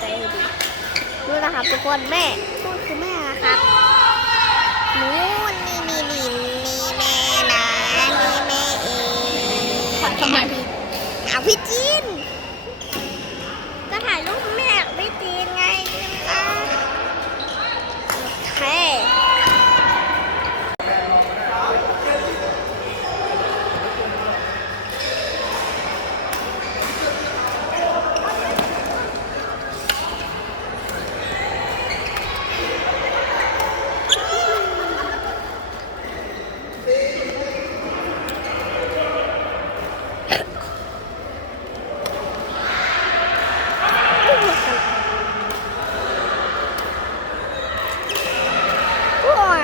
ใจให้ดีนู่นะครับทุกคนแม่นู่คือแม่นะครับนู่นนี่มีดินมีแม่นะมีแม่เองทำไมพี่เอาพี่จีน ก็ถ่ายรูปแม่พี่จีนไง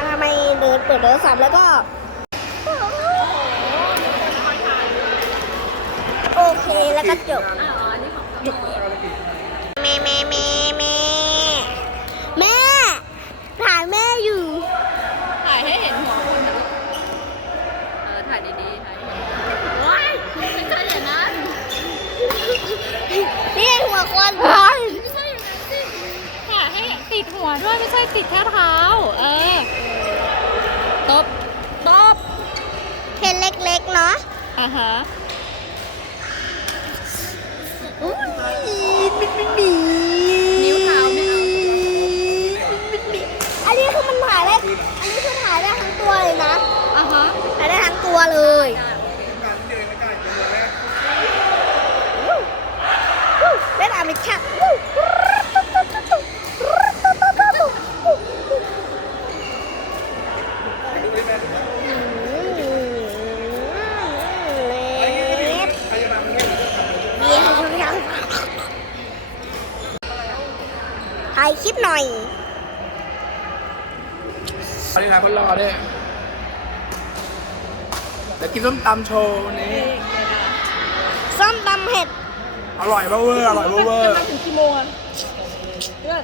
ทำไมเดินเปิดโทรศัพท์แล้วก็ โอเคแล้วก็จบอ๋ออันนี้ของขโมยแม่แม่แม่แม่แม่ถ่ายแม่อยู่ ถ่ายให้เห็นหัวคนนะเออถ่ายดีๆถ่ายให้เห็นว้ายไม่ใช่อย่างนั้นนี่หัวคน ไม่ใช่อย่างนั้นสิถ่ายให้ ติดหัวด้วยไม่ใช่ติดแค่เท้า เออ ตบ ตบเห็นเล็กๆเนาะอ่าฮะอุ้ยบิ๊กบิ๊กบิ๊นิ้วเท้าไม่เอาอันนี้คือมันถ่ายได้ อันนี้คือถ่ายได้ทั้งตัวเลยนะอ่าฮะถ่ายได้ทั้งตัวเลยเล่นอามิชัก ถ่ายคลิปหน่อยอันนี้นายคนรอเนี่ยเดี๋ยวกินส้มตำโชว์วันนี้ ส้มตำเห็ด อร่อยเวอร์อร่อยเวอร์ จะมาถึงกี่โมงอะเลือด